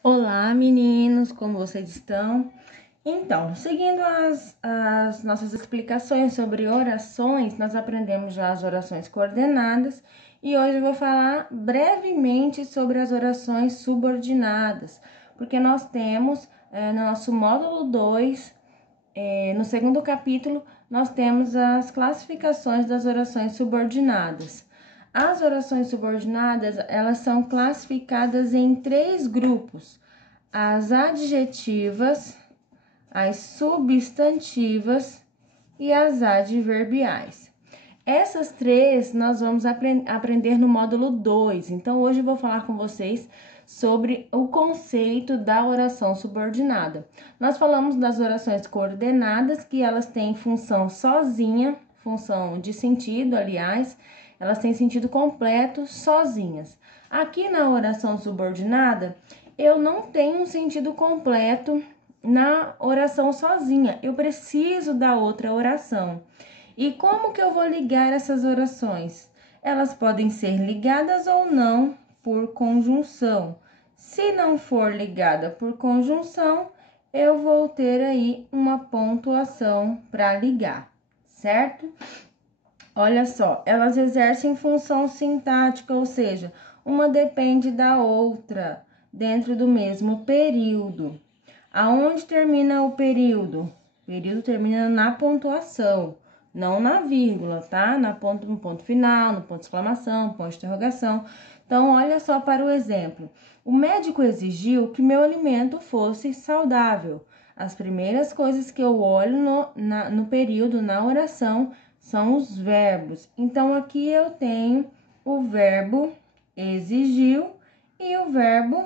Olá, meninos, como vocês estão? Então, seguindo as nossas explicações sobre orações, nós aprendemos já as orações coordenadas e hoje eu vou falar brevemente sobre as orações subordinadas, porque nós temos no nosso módulo 2, no segundo capítulo, nós temos as classificações das orações subordinadas. As orações subordinadas, elas são classificadas em 3 grupos: as adjetivas, as substantivas e as adverbiais. Essas 3 nós vamos aprender no módulo 2. Então, hoje eu vou falar com vocês sobre o conceito da oração subordinada. Nós falamos das orações coordenadas, que elas têm função sozinha, função de sentido, aliás, elas têm sentido completo sozinhas. Aqui na oração subordinada, eu não tenho um sentido completo na oração sozinha, eu preciso da outra oração. E como que eu vou ligar essas orações? Elas podem ser ligadas ou não por conjunção. Se não for ligada por conjunção, eu vou ter aí uma pontuação para ligar, certo? Olha só, elas exercem função sintática, ou seja, uma depende da outra dentro do mesmo período. Aonde termina o período? O período termina na pontuação, não na vírgula, tá? No ponto final, no ponto de exclamação, ponto de interrogação. Então, olha só para o exemplo. O médico exigiu que meu alimento fosse saudável. As primeiras coisas que eu olho no período, na oração, são os verbos. Então, aqui eu tenho o verbo exigiu e o verbo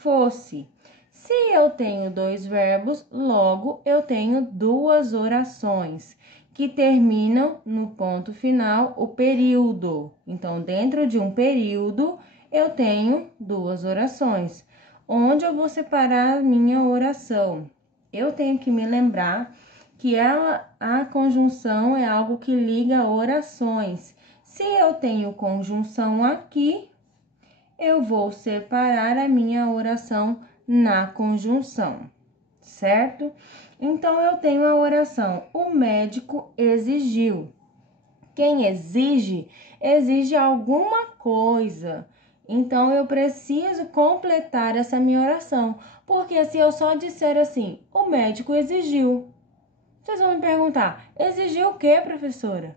fosse. Se eu tenho 2 verbos, logo eu tenho 2 orações que terminam no ponto final, o período. Então, dentro de um período, eu tenho 2 orações. Onde eu vou separar a minha oração? Eu tenho que me lembrar que a conjunção é algo que liga orações. Se eu tenho conjunção aqui, eu vou separar a minha oração na conjunção, certo? Então, eu tenho a oração: o médico exigiu. Quem exige, exige alguma coisa. Então, eu preciso completar essa minha oração. Porque se eu só disser assim, o médico exigiu, vocês vão me perguntar, exigiu o quê, professora?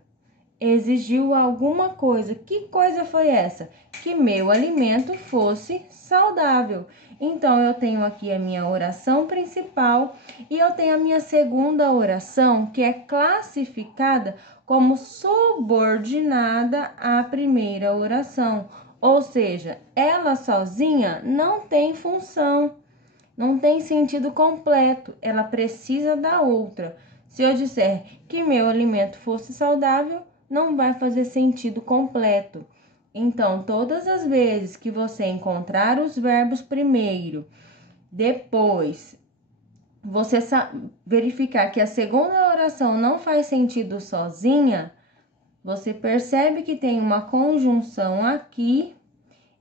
Exigiu alguma coisa. Que coisa foi essa? Que meu alimento fosse saudável. Então, eu tenho aqui a minha oração principal e eu tenho a minha segunda oração, que é classificada como subordinada à primeira oração. Ou seja, ela sozinha não tem função, não tem sentido completo, ela precisa da outra. Se eu disser que meu alimento fosse saudável, não vai fazer sentido completo. Então, todas as vezes que você encontrar os verbos primeiro, depois você verificar que a segunda oração não faz sentido sozinha, você percebe que tem uma conjunção aqui,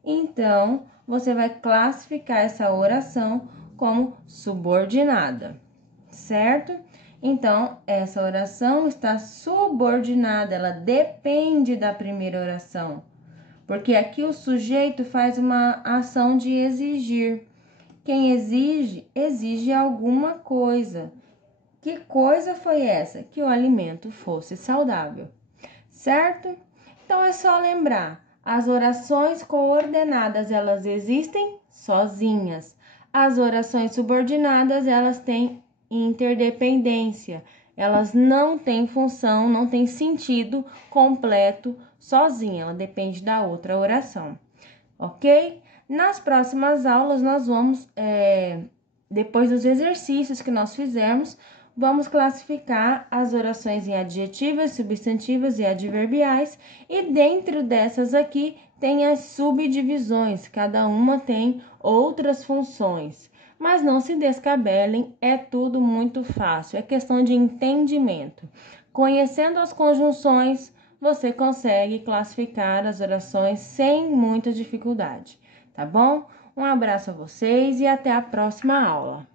então você vai classificar essa oração como subordinada, certo? Então, essa oração está subordinada, ela depende da primeira oração, porque aqui o sujeito faz uma ação de exigir. Quem exige, exige alguma coisa. Que coisa foi essa? Que o alimento fosse saudável, certo? Então, é só lembrar, as orações coordenadas, elas existem sozinhas. As orações subordinadas, elas têm interdependência. Elas não têm função, não têm sentido completo sozinha. Ela depende da outra oração, ok? Nas próximas aulas, nós vamos, depois dos exercícios que nós fizermos, vamos classificar as orações em adjetivas, substantivas e adverbiais, e dentro dessas aqui tem as subdivisões, cada uma tem outras funções. Mas não se descabelem, é tudo muito fácil, é questão de entendimento. Conhecendo as conjunções, você consegue classificar as orações sem muita dificuldade, tá bom? Um abraço a vocês e até a próxima aula.